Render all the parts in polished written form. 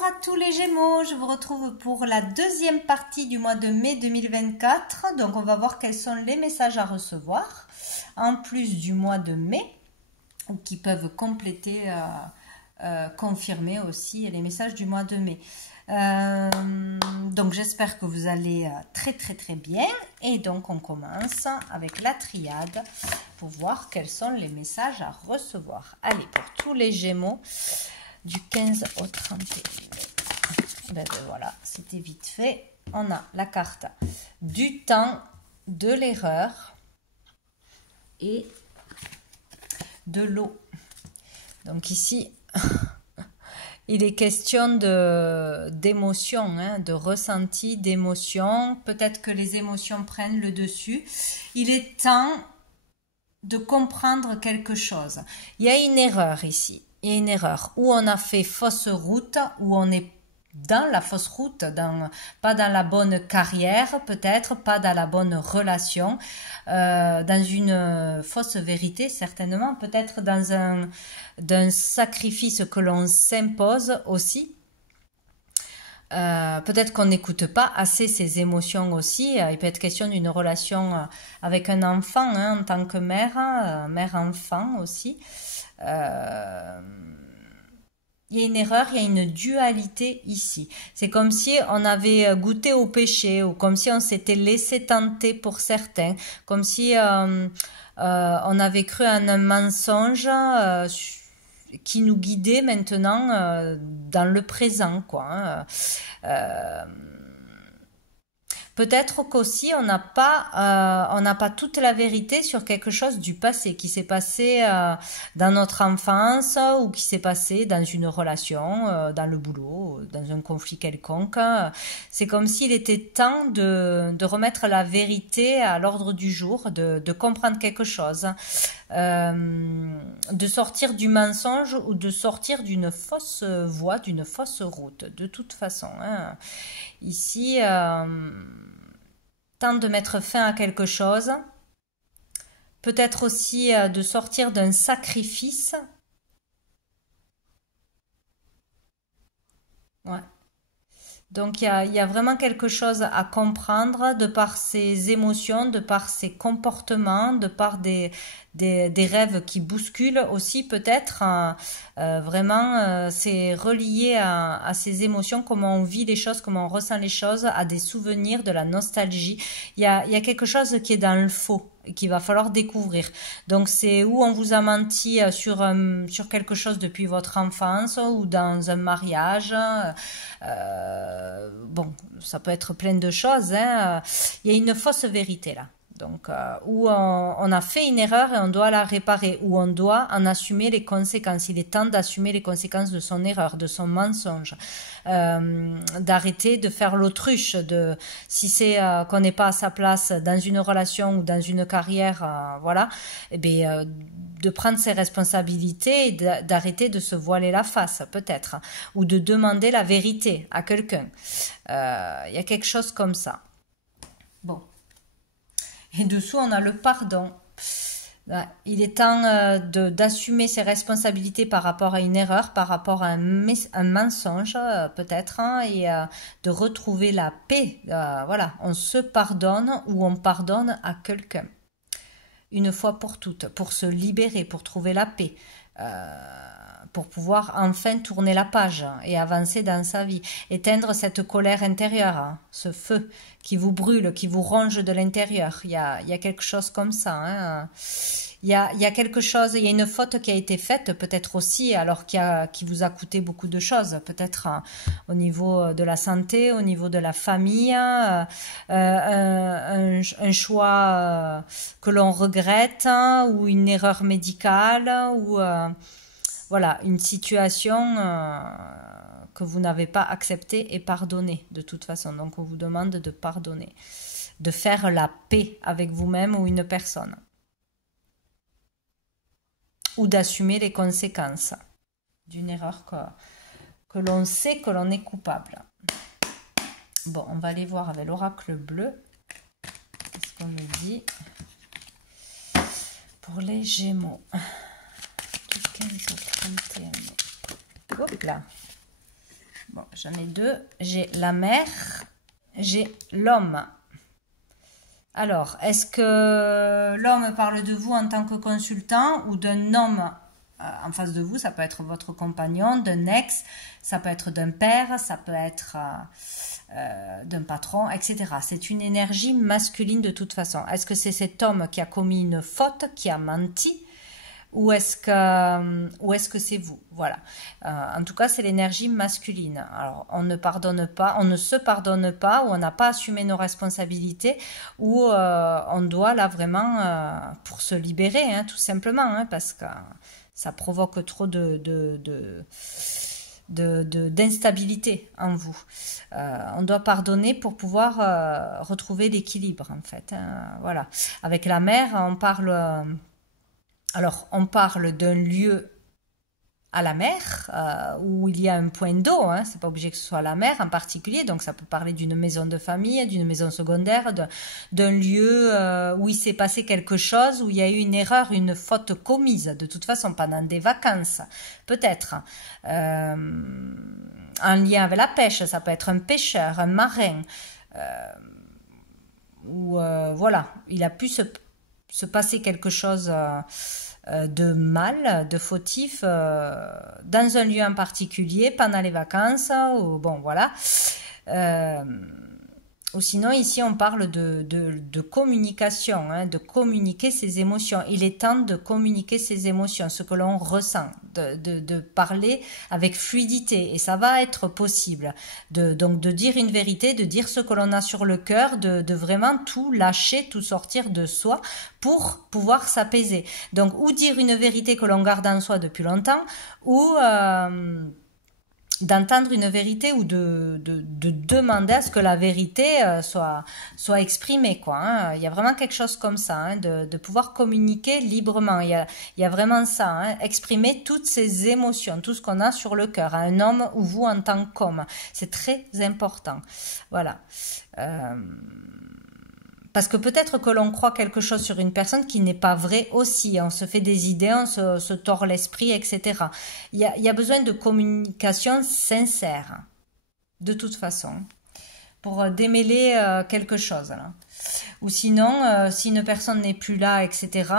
Bonjour à tous les Gémeaux, je vous retrouve pour la deuxième partie du mois de mai 2024. Donc on va voir quels sont les messages à recevoir, en plus du mois de mai, qui peuvent compléter, confirmer aussi les messages du mois de mai. Donc j'espère que vous allez très bien. Et donc on commence avec la triade pour voir quels sont les messages à recevoir. Allez, pour tous les Gémeaux, du 15 au 31. Ben voilà, c'était vite fait. On a la carte du temps, de l'erreur et de l'eau. Donc ici, il est question d'émotion, hein, de ressenti, d'émotion. Peut-être que les émotions prennent le dessus. Il est temps de comprendre quelque chose. Il y a une erreur ici. Il y a une erreur où on a fait fausse route, où on est dans la fausse route, pas dans la bonne carrière, peut-être pas dans la bonne relation, dans une fausse vérité certainement, peut-être dans d'un sacrifice que l'on s'impose aussi. Peut-être qu'on n'écoute pas assez ses émotions aussi. Il peut être question d'une relation avec un enfant, hein, en tant que mère, mère-enfant aussi. Il y a une erreur, il y a une dualité ici. C'est comme si on avait goûté au péché, ou comme si on s'était laissé tenter pour certains, comme si on avait cru à un mensonge qui nous guidait maintenant dans le présent, quoi. Peut-être qu'aussi on n'a pas toute la vérité sur quelque chose du passé qui s'est passé dans notre enfance ou qui s'est passé dans une relation, dans le boulot, dans un conflit quelconque. C'est comme s'il était temps de remettre la vérité à l'ordre du jour, de comprendre quelque chose, de sortir du mensonge ou de sortir d'une fausse voie, d'une fausse route, de toute façon. Hein. Ici, temps de mettre fin à quelque chose, peut-être aussi de sortir d'un sacrifice. Ouais. Donc il y a vraiment quelque chose à comprendre de par ses émotions, de par ses comportements, de par des rêves qui bousculent aussi peut-être. Vraiment, c'est relié à ces émotions, comment on vit les choses, comment on ressent les choses, à des souvenirs, de la nostalgie. Il y a quelque chose qui est dans le faux et qu'il va falloir découvrir. Donc c'est où on vous a menti sur quelque chose depuis votre enfance ou dans un mariage. Bon, ça peut être plein de choses. Hein. Il y a une fausse vérité là. Donc, où on a fait une erreur et on doit la réparer, où on doit en assumer les conséquences. Il est temps d'assumer les conséquences de son erreur, de son mensonge, d'arrêter de faire l'autruche, si c'est qu'on n'est pas à sa place dans une relation ou dans une carrière, voilà, et bien, de prendre ses responsabilités et d'arrêter de se voiler la face, peut-être, ou de demander la vérité à quelqu'un. Il y a quelque chose comme ça. Bon. Et dessous, on a le pardon. Il est temps d'assumer ses responsabilités par rapport à une erreur, par rapport à un mensonge, peut-être, hein, et de retrouver la paix. Voilà, on se pardonne ou on pardonne à quelqu'un. Une fois pour toutes, pour se libérer, pour trouver la paix. Pour pouvoir enfin tourner la page et avancer dans sa vie, éteindre cette colère intérieure, hein, ce feu qui vous brûle, qui vous ronge de l'intérieur. Il y a quelque chose comme ça. Hein. Il y a quelque chose, il y a une faute qui a été faite, peut-être aussi, alors qui vous a coûté beaucoup de choses, peut-être au niveau de la santé, au niveau de la famille, un choix que l'on regrette, ou une erreur médicale, ou voilà, une situation que vous n'avez pas acceptée et pardonnée de toute façon. Donc on vous demande de pardonner, de faire la paix avec vous-même ou une personne. Ou d'assumer les conséquences d'une erreur que l'on sait que l'on est coupable. Bon, on va aller voir avec l'oracle bleu. Qu'est-ce qu'on nous dit pour les Gémeaux? 15 au 31. Hop là. Bon. j'en ai deux. J'ai la mère, j'ai l'homme. Alors, est-ce que l'homme parle de vous en tant que consultant ou d'un homme en face de vous? Ça peut être votre compagnon, d'un ex, ça peut être d'un père, ça peut être d'un patron, etc. C'est une énergie masculine de toute façon. Est-ce que c'est cet homme qui a commis une faute, qui a menti? Ou est-ce que c'est vous? Voilà. En tout cas, c'est l'énergie masculine. Alors, on ne pardonne pas, on ne se pardonne pas, ou on n'a pas assumé nos responsabilités, ou on doit là vraiment, pour se libérer, hein, tout simplement, hein, parce que ça provoque trop d'instabilité en vous. On doit pardonner pour pouvoir retrouver l'équilibre, en fait. Hein, voilà. Avec la mère, on parle... Alors, on parle d'un lieu à la mer, où il y a un point d'eau, hein, c'est pas obligé que ce soit la mer en particulier, donc ça peut parler d'une maison de famille, d'une maison secondaire, d'un lieu où il s'est passé quelque chose, où il y a eu une erreur, une faute commise, de toute façon pendant des vacances, peut-être, en lien avec la pêche, ça peut être un pêcheur, un marin, où voilà, il a pu se passer quelque chose de mal, de fautif dans un lieu en particulier pendant les vacances, ou bon voilà. Ou sinon ici on parle de communication, hein, de communiquer ses émotions. Il est temps de communiquer ses émotions, ce que l'on ressent, de parler avec fluidité, et ça va être possible. Donc de dire une vérité, de dire ce que l'on a sur le cœur, de vraiment tout lâcher, tout sortir de soi pour pouvoir s'apaiser. Donc ou dire une vérité que l'on garde en soi depuis longtemps, ou d'entendre une vérité, ou de demander à ce que la vérité soit exprimée, quoi, hein. Il y a vraiment quelque chose comme ça, hein, de pouvoir communiquer librement. Il y a vraiment ça, hein, exprimer toutes ces émotions, tout ce qu'on a sur le cœur, à un homme ou vous en tant qu'homme. C'est très important. Voilà. Parce que peut-être que l'on croit quelque chose sur une personne qui n'est pas vrai aussi. On se fait des idées, on se tord l'esprit, etc. Il y a besoin de communication sincère, de toute façon, pour démêler quelque chose, là. Ou sinon, si une personne n'est plus là, etc.,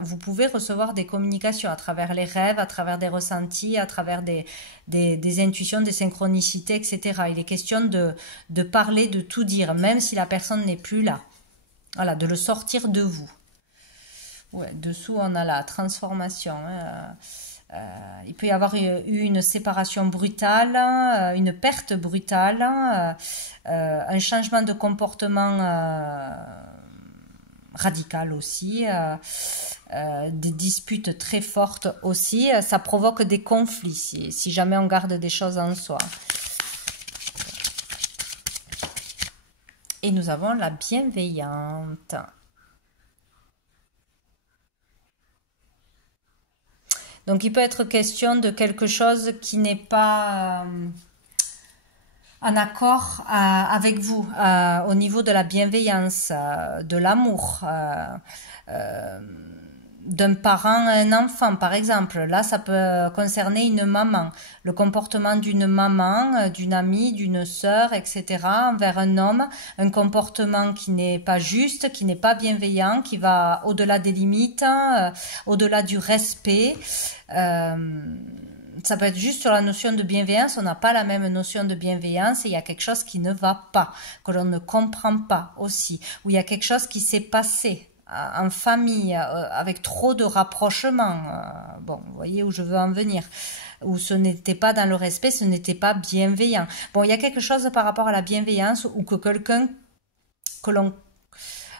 vous pouvez recevoir des communications à travers les rêves, à travers des ressentis, à travers des intuitions, des synchronicités, etc. Il est question de parler, de tout dire, même si la personne n'est plus là. Voilà, de le sortir de vous. Ouais, dessous, on a la transformation. Hein. Il peut y avoir eu une séparation brutale, une perte brutale, un changement de comportement radical aussi, des disputes très fortes aussi. Ça provoque des conflits si jamais on garde des choses en soi. Et nous avons la bienveillante. Donc il peut être question de quelque chose qui n'est pas en accord avec vous, au niveau de la bienveillance, de l'amour, d'un parent à un enfant, par exemple. Là, ça peut concerner une maman, le comportement d'une maman, d'une amie, d'une sœur, etc., envers un homme, un comportement qui n'est pas juste, qui n'est pas bienveillant, qui va au-delà des limites, au-delà du respect. Ça peut être juste sur la notion de bienveillance, on n'a pas la même notion de bienveillance, et il y a quelque chose qui ne va pas, que l'on ne comprend pas aussi, ou il y a quelque chose qui s'est passé en famille, avec trop de rapprochement, bon, vous voyez où je veux en venir, où ce n'était pas dans le respect, ce n'était pas bienveillant. Bon, il y a quelque chose par rapport à la bienveillance, ou que quelqu'un, que l'on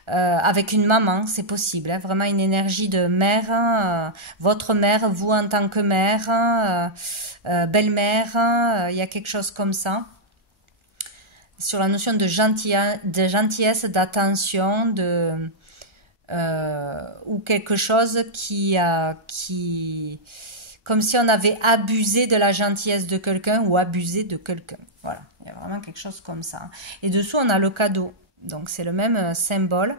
avec une maman, c'est possible, hein, vraiment une énergie de mère, votre mère, vous en tant que mère, belle-mère, il y a quelque chose comme ça. Sur la notion de gentillesse, d'attention, ou quelque chose qui, comme si on avait abusé de la gentillesse de quelqu'un, ou abusé de quelqu'un. Voilà, il y a vraiment quelque chose comme ça. Et dessous, on a le cadeau. Donc c'est le même symbole.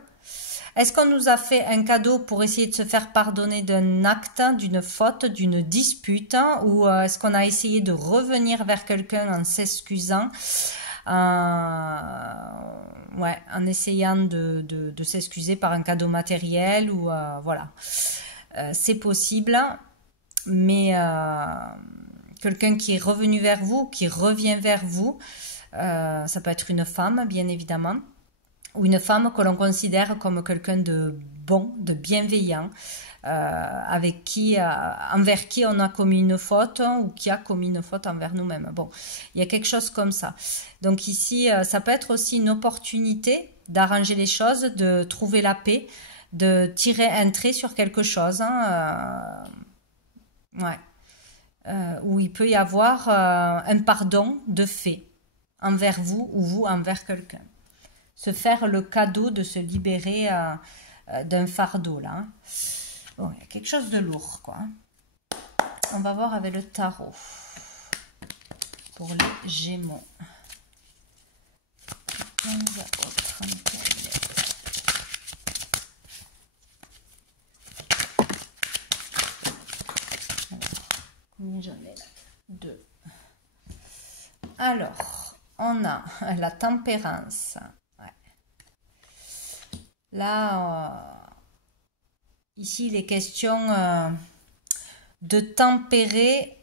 Est-ce qu'on nous a fait un cadeau pour essayer de se faire pardonner d'un acte, d'une faute, d'une dispute, ou est-ce qu'on a essayé de revenir vers quelqu'un en s'excusant, ouais, en essayant de s'excuser par un cadeau matériel, ou voilà. C'est possible, mais quelqu'un qui est revenu vers vous, qui revient vers vous, ça peut être une femme, bien évidemment, ou une femme que l'on considère comme quelqu'un de bon, de bienveillant, avec qui, envers qui on a commis une faute, ou qui a commis une faute envers nous-mêmes. Bon, il y a quelque chose comme ça. Donc ici, ça peut être aussi une opportunité d'arranger les choses, de trouver la paix, de tirer un trait sur quelque chose, hein, ouais. Où il peut y avoir un pardon de fait envers vous ou vous envers quelqu'un. Se faire le cadeau de se libérer d'un fardeau, là. Hein. Bon, il y a quelque chose de lourd, quoi. On va voir avec le tarot pour les Gémeaux. 15 au 31. Combien j'en ai là? 2. Alors, on a la tempérance. Ouais. Là, ici, il est question de tempérer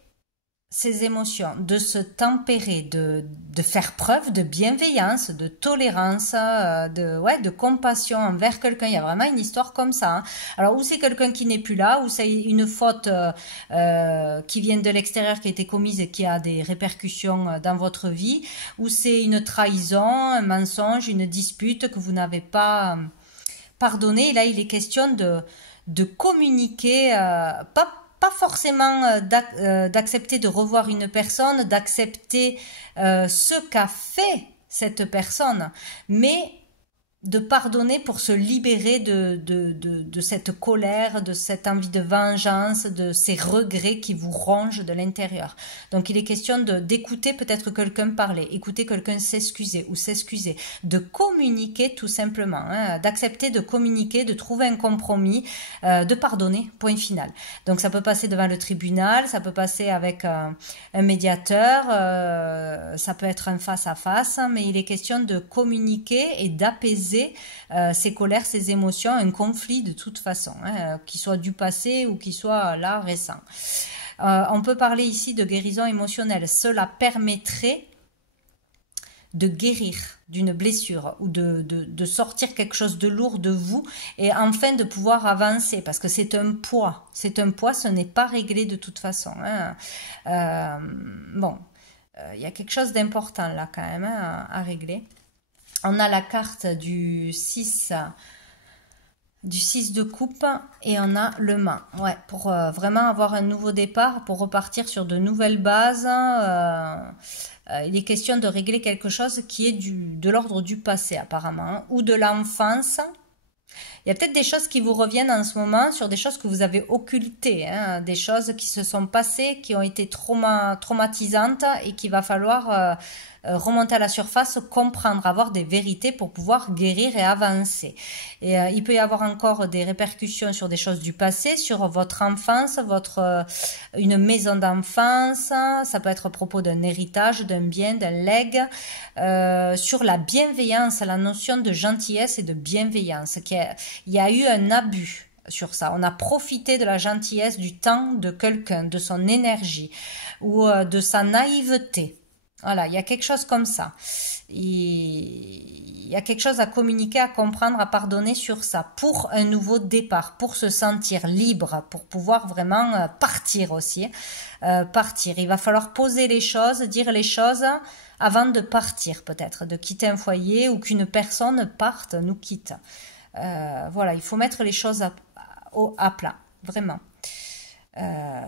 ses émotions, de se tempérer, de faire preuve de bienveillance, de tolérance, de compassion envers quelqu'un. Il y a vraiment une histoire comme ça. Hein. Alors, ou c'est quelqu'un qui n'est plus là, ou c'est une faute qui vient de l'extérieur, qui a été commise et qui a des répercussions dans votre vie, ou c'est une trahison, un mensonge, une dispute que vous n'avez pas pardonné. Et là, il est question de communiquer, pas forcément d'accepter de revoir une personne, d'accepter ce qu'a fait cette personne, mais de pardonner pour se libérer de cette colère, de cette envie de vengeance, de ces regrets qui vous rongent de l'intérieur. Donc il est question d'écouter peut-être quelqu'un parler, écouter quelqu'un s'excuser ou s'excuser, de communiquer tout simplement, hein, d'accepter de communiquer, de trouver un compromis, de pardonner, point final. Donc ça peut passer devant le tribunal, ça peut passer avec un médiateur, ça peut être un face-à-face, mais il est question de communiquer et d'apaiser ses colères, ses émotions, un conflit de toute façon, hein, qui soit du passé ou qui soit là récent. On peut parler ici de guérison émotionnelle. Cela permettrait de guérir d'une blessure ou de sortir quelque chose de lourd de vous et enfin de pouvoir avancer parce que c'est un poids. C'est un poids, ce n'est pas réglé de toute façon. Hein. Bon, il y a quelque chose d'important là quand même, hein, à régler. On a la carte du 6 de coupe et on a le main. Ouais, pour vraiment avoir un nouveau départ, pour repartir sur de nouvelles bases. Il est question de régler quelque chose qui est de l'ordre du passé apparemment, hein, ou de l'enfance. Il y a peut-être des choses qui vous reviennent en ce moment sur des choses que vous avez occultées, hein, des choses qui se sont passées, qui ont été traumatisantes et qu'il va falloir remonter à la surface, comprendre, avoir des vérités pour pouvoir guérir et avancer. Et il peut y avoir encore des répercussions sur des choses du passé, sur votre enfance, une maison d'enfance, ça peut être à propos d'un héritage, d'un bien, d'un legs, sur la bienveillance, la notion de gentillesse et de bienveillance. Il y a eu un abus sur ça. On a profité de la gentillesse, du temps de quelqu'un, de son énergie ou de sa naïveté. Voilà, il y a quelque chose comme ça. Il y a quelque chose à communiquer, à comprendre, à pardonner sur ça pour un nouveau départ, pour se sentir libre, pour pouvoir vraiment partir aussi. Partir. Il va falloir poser les choses, dire les choses avant de partir peut-être, de quitter un foyer ou qu'une personne parte, nous quitte. Voilà, il faut mettre les choses à plat, vraiment.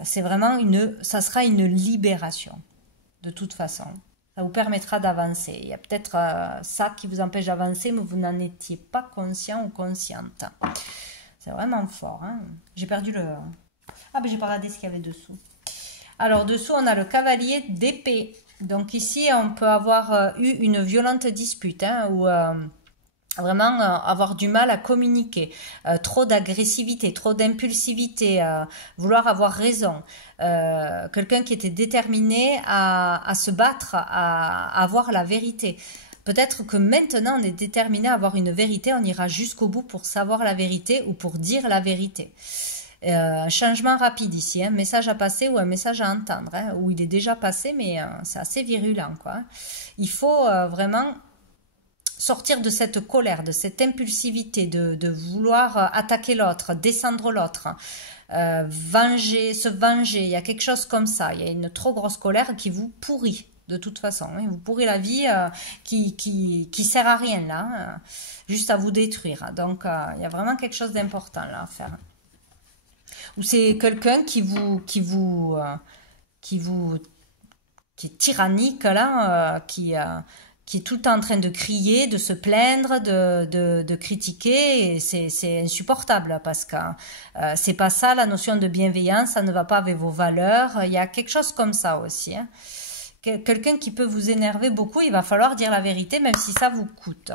C'est vraiment ça sera une libération. De toute façon, ça vous permettra d'avancer. Il y a peut-être ça qui vous empêche d'avancer, mais vous n'en étiez pas conscient ou consciente. C'est vraiment fort. Hein. J'ai perdu le... Ah, ben j'ai pas regardé ce qu'il y avait dessous. Alors, dessous, on a le cavalier d'épée. Donc ici, on peut avoir eu une violente dispute, hein, où Vraiment avoir du mal à communiquer, trop d'agressivité, trop d'impulsivité, vouloir avoir raison. Quelqu'un qui était déterminé à se battre, à avoir la vérité. Peut-être que maintenant on est déterminé à avoir une vérité, on ira jusqu'au bout pour savoir la vérité ou pour dire la vérité. Un changement rapide ici, un message à passer ou un message à entendre, hein, où il est déjà passé, mais c'est assez virulent, quoi. Il faut vraiment sortir de cette colère, de cette impulsivité, de vouloir attaquer l'autre, descendre l'autre, venger, se venger. Il y a quelque chose comme ça. Il y a une trop grosse colère qui vous pourrit de toute façon. Hein. Vous pourrit la vie qui sert à rien là, juste à vous détruire. Donc il y a vraiment quelque chose d'important là à faire. Ou c'est quelqu'un qui est tyrannique là, qui est tout le temps en train de crier, de se plaindre, de critiquer, et c'est insupportable parce que c'est pas ça la notion de bienveillance, ça ne va pas avec vos valeurs, il y a quelque chose comme ça aussi. Hein. Quelqu'un qui peut vous énerver beaucoup, il va falloir dire la vérité même si ça vous coûte.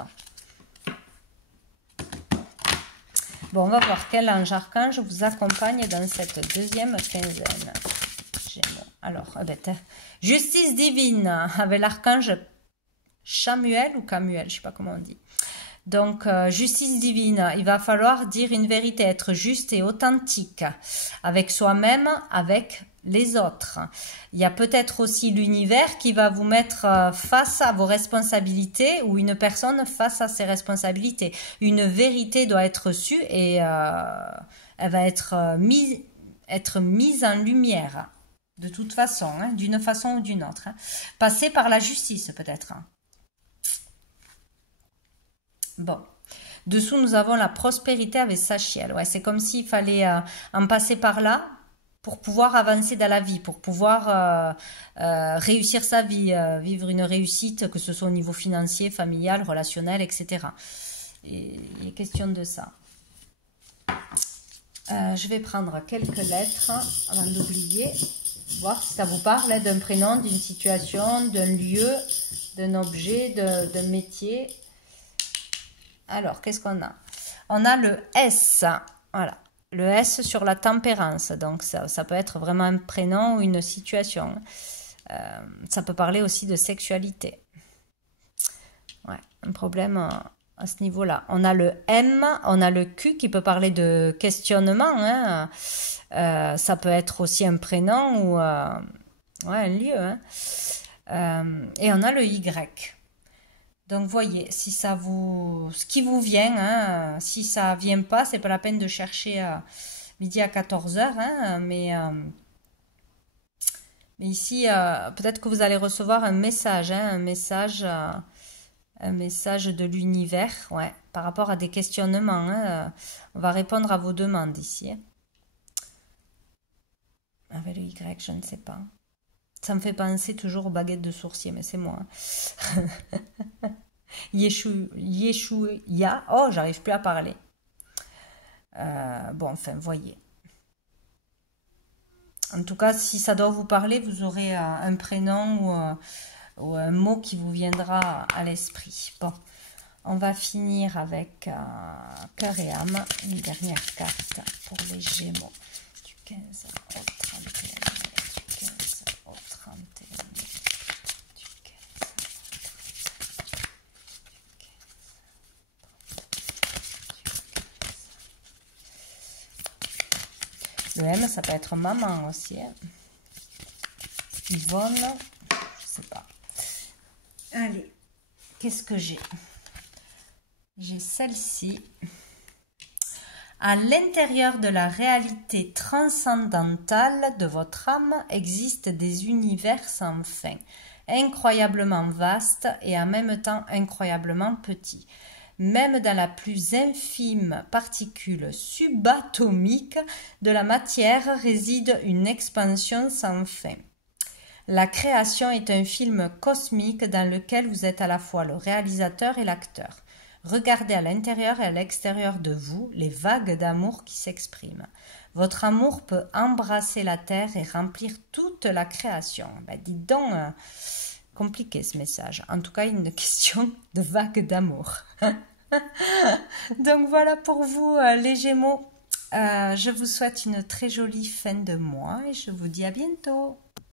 Bon, on va voir quel ange archange vous accompagne dans cette deuxième quinzaine. Gémeaux. Alors, justice divine avec l'archange Chamuel ou Camuel, je ne sais pas comment on dit. Donc, justice divine, il va falloir dire une vérité, être juste et authentique avec soi-même, avec les autres. Il y a peut-être aussi l'univers qui va vous mettre face à vos responsabilités ou une personne face à ses responsabilités. Une vérité doit être reçue et elle va être mise en lumière de toute façon, hein, d'une façon ou d'une autre. Hein. Passer par la justice peut-être. Hein. Bon. Dessous, nous avons la prospérité avec Sachiel. Ouais, c'est comme s'il fallait en passer par là pour pouvoir avancer dans la vie, pour pouvoir réussir sa vie, vivre une réussite, que ce soit au niveau financier, familial, relationnel, etc. Et il est question de ça. Je vais prendre quelques lettres avant d'oublier, voir si ça vous parle d'un prénom, d'une situation, d'un lieu, d'un objet, d'un métier. Alors, qu'est-ce qu'on a? On a le S, voilà, le S sur la tempérance, donc ça peut être vraiment un prénom ou une situation. Ça peut parler aussi de sexualité. Ouais, un problème à ce niveau-là. On a le M, on a le Q qui peut parler de questionnement. Hein. Ça peut être aussi un prénom ou ouais, un lieu. Hein. Et on a le Y. Donc, voyez, si ça vous, ce qui vous vient, hein, si ça vient pas, c'est pas la peine de chercher midi à 14 h, hein, mais ici, peut-être que vous allez recevoir un message, hein, un message de l'univers, ouais, par rapport à des questionnements. Hein, on va répondre à vos demandes ici. Hein. Avec le Y, je ne sais pas. Ça me fait penser toujours aux baguettes de sourcier, mais c'est moi. Yeshua. Oh, j'arrive plus à parler. Bon, enfin, voyez. En tout cas, si ça doit vous parler, vous aurez un prénom ou un mot qui vous viendra à l'esprit. Bon, on va finir avec cœur et âme. Une dernière carte pour les Gémeaux. Du 15 au 31. Le M, ça peut être maman aussi. Hein. Yvonne, je sais pas. Allez, qu'est-ce que j'ai? J'ai celle-ci. À l'intérieur de la réalité transcendantale de votre âme existent des univers sans fin, incroyablement vastes et en même temps incroyablement petits. Même dans la plus infime particule subatomique de la matière réside une expansion sans fin. La création est un film cosmique dans lequel vous êtes à la fois le réalisateur et l'acteur. Regardez à l'intérieur et à l'extérieur de vous les vagues d'amour qui s'expriment. Votre amour peut embrasser la terre et remplir toute la création. Ben, dites donc, compliqué ce message. En tout cas, une question de vagues d'amour. Donc voilà pour vous, les Gémeaux. Je vous souhaite une très jolie fin de mois et je vous dis à bientôt.